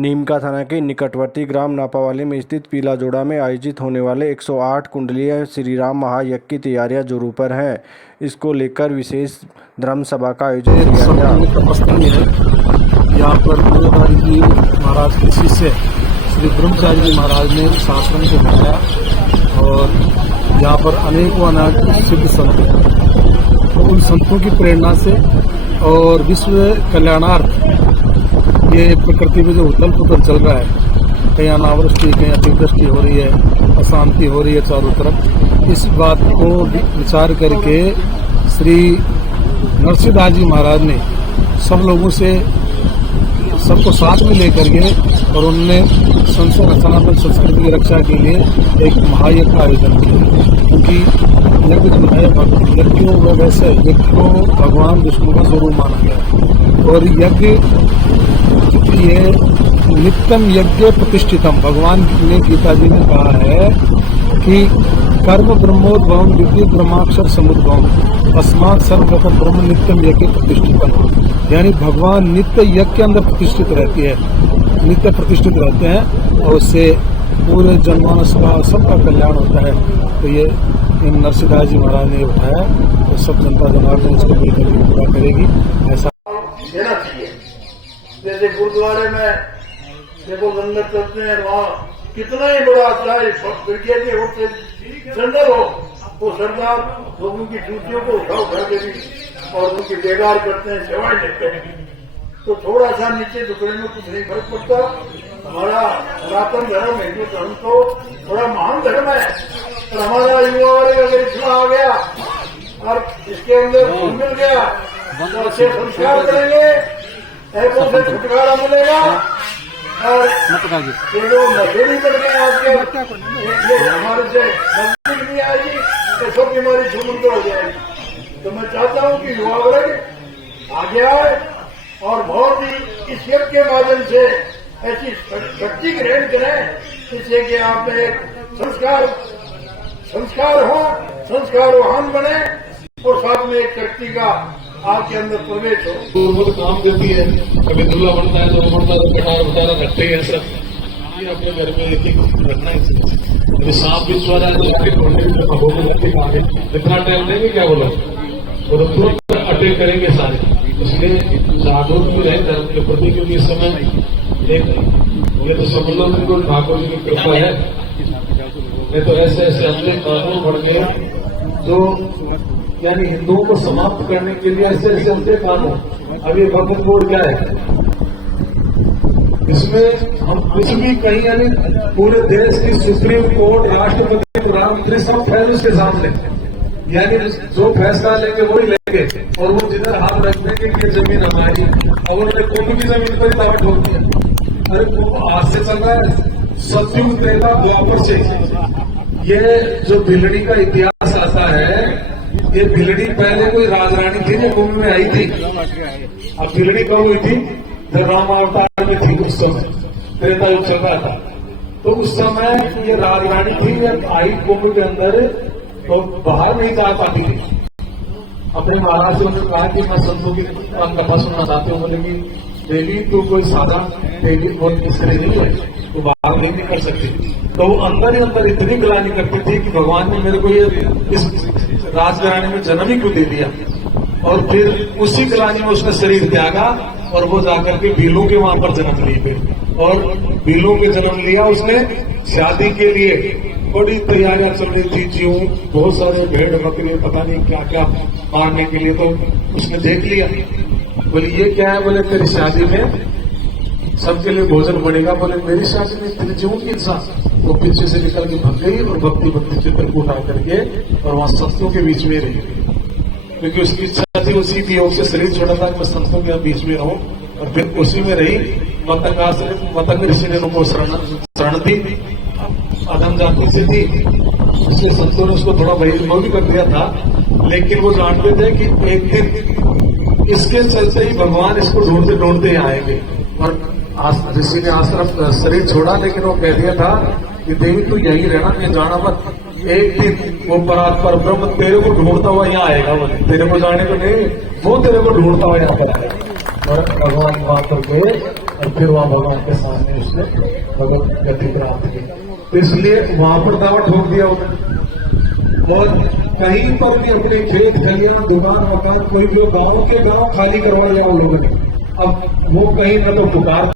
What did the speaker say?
नीमका थाना के निकटवर्ती ग्राम नापावाली में स्थित पीला जोड़ा में आयोजित होने वाले 108 कुंडलीय श्री राम महायज्ञ की तैयारियां जोरों पर हैं। इसको लेकर विशेष धर्म सभा का आयोजन किया गया। यहाँ पर ब्रह्मचारी जी महाराज के शिष्य श्री ब्रह्मचारी जी महाराज ने शास्त्रों को बनाया और यहाँ पर अनेकों अनेक सिद्ध संत, उन संतों की प्रेरणा से और विश्व कल्याणार्थ ये प्रकृति में जो उथल पुथल चल रहा है, कहीं अनावृष्टि कहीं अतिवृष्टि हो रही है, अशांति हो रही है चारों तरफ, इस बात को विचार करके श्री नरसिंहदास जी महाराज ने सब लोगों से सबको साथ में लेकर के और उनने सनातन संस्कृति की रक्षा के लिए एक महायज्ञ का आयोजन किया। क्योंकि यज्ञ जो है यज्ञों में वैसे यज्ञ को भगवान विष्णु का स्वरूप माना गया और यज्ञ ये नित्यम यज्ञ प्रतिष्ठितम, भगवान ने गीता जी ने कहा है कि कर्म ब्रह्मोद्भवम विद्युत ब्रह्माक्षर समुद्भवम अस्मात् सर्वप्रथम ब्रह्म नित्यम यज्ञ प्रतिष्ठितम। यानी भगवान नित्य यज्ञ के अंदर प्रतिष्ठित रहती है, नित्य प्रतिष्ठित रहते हैं और उससे पूरे जनमानस का सबका कल्याण होता है। तो ये नरसिंहदास जी महाराज ने उठाया और सब जनता जनार्दन इसको मिलकर पूरा करेगी, ऐसा देना चाहिए। जैसे गुरुद्वारे में देखो लंगर चलते हैं, वहाँ कितना ही बड़ा चाहे ब्रिगेडियर हो जनरल हो, वो सरदार लोगों की जूतियों को उठा के भी और उनकी बेगार करते हैं, सेवाएं देते हैं। तो थोड़ा सा नीचे झुकने में कुछ नहीं फर्क पड़ता। हमारा सनातन धर्म हिंदू धर्म तो बड़ा महान धर्म है, और हमारा युवा वर्ग अगर इतना आ गया और इसके अंदर मिल गया तो अच्छे संस्कार करेंगे, ऐसे से छुटकारा मिलेगा। और ये जो नशे नहीं बढ़ गए आपके, हमारे से नजदीक नहीं आएगी तो सब बीमारी छूमुंतर हो जाएगी। तो मैं चाहता हूँ कि युवा वर्ग आगे आए और बहुत ही इस यज्ञ के माध्यम से ऐसी शक्ति ग्रहण करें जिससे कि आप में एक संस्कार हो, संस्कारवान बने और साथ में एक शक्ति का आपके अंदर प्रवेश हो। वो तो काम करती है, कभी दूल्हा बनता है तो बनता है, कटार बटारा रखते हैं सब। ये अपने घर में एक रखना है। अभी सांप भी चुरा है तो जाके ढूंढने इतना टाइम देंगे क्या बोला, वो तो तुरंत अटैक करेंगे सारे। इसलिए जागरूक भी रहे धर्म के प्रति, क्योंकि इस समय एक ये तो सब लोग को ठाकुर जी की कृपा है, नहीं तो ऐसे ऐसे अपने कानून बढ़ गए जो यानी हिंदुओं को समाप्त करने के लिए ऐसे ऐसे होते कानून। अब ये वक्फ बोर्ड क्या है, इसमें हम कुछ भी कहीं यानी पूरे देश की सुप्रीम कोर्ट, राष्ट्रपति, प्रधानमंत्री सब फैसले उसके सामने, यानी जो फैसला लेंगे वही लेंगे और वो जिधर हाथ रख देंगे कि जमीन हमारी, और उन्होंने कुंभ की जमीन पर दावा ठोक दिया। अरे कुंभ आज से चल रहा है, सतयुग त्रेता द्वापर से। ये जो भिलड़ी का इतिहास आता है, ये भिलड़ी पहले कोई राजरानी थी जो कुंभ में आई थी। अब भिलड़ी कब हुई थी, जब राम अवतार में थी, उस समय त्रेता युग चल रहा था। तो उस समय ये राजरानी थी, जब आई कुंभ के अंदर तो बाहर नहीं जा पाती थी। अपने महाराज से उन्होंने कहा कि मैं संतों की कथा सुनना चाहती हूँ। बोले कि देवी तू कोई साधा देवी और किसने नहीं है, तो बाहर नहीं निकल सकती। तो वो अंदर ही अंदर इतनी गिलानी करती थी कि भगवान ने मेरे को ये इस राजघराने में जन्म ही क्यों दे दिया। और फिर उसी गिलानी में उसने शरीर त्यागा और वो जाकर के भीलों के वहां पर जन्म ली। फिर और भीलों के जन्म लिया उसने, शादी के लिए बड़ी तैयारियां चल रही थी, जीव बहुत सारे भेड़ बकरे पता नहीं क्या क्या मारने के लिए। तो उसने देख लिया, बोले ये क्या है, बोले तेरी शादी में सबके लिए भोजन बनेगा। बोले मेरी शादी में तेरे जीवन की इंसान, वो पीछे से निकल के भाग गई और भक्ति चित्र को उठा करके और वहां संतों के बीच में रही, क्योंकि उसकी इच्छा थी, उसी की ओर से शरीर छोड़ा था कि मैं संतों के बीच में रहूं। और फिर उसी में रही। मतंग ऋषि ने उनको शरण दी, अधम जाति से थी, इसलिए संतों ने उसको थोड़ा वैभव भी कर दिया था। लेकिन वो जानते थे कि एक दिन इसके चलते ही भगवान इसको ढूंढते ढूंढते आएंगे। और ऋषि ने आश्रम शरीर छोड़ा, लेकिन वो कह दिया था कि देवी तू यही रहना, मैं जाना मत। एक दिन वो परात्पर ब्रह्म तेरे को ढूंढता हुआ यहाँ आएगा, वो तेरे को जाने को नहीं, वो तेरे को ढूंढता हुआ यहाँ पर आएगा। और भगवान वहां पर गए और फिर वहां भगवान के सामने उसने भगवत गति प्राप्त की। तो इसलिए वहां पर दावा ठोक दिया उन्होंने। और कहीं पर भी अपने खेत खलियान दुकान मकान कोई भी गांव के गांव खाली करवा लिया उन लोगों ने। अब वो कहीं न तो पुकार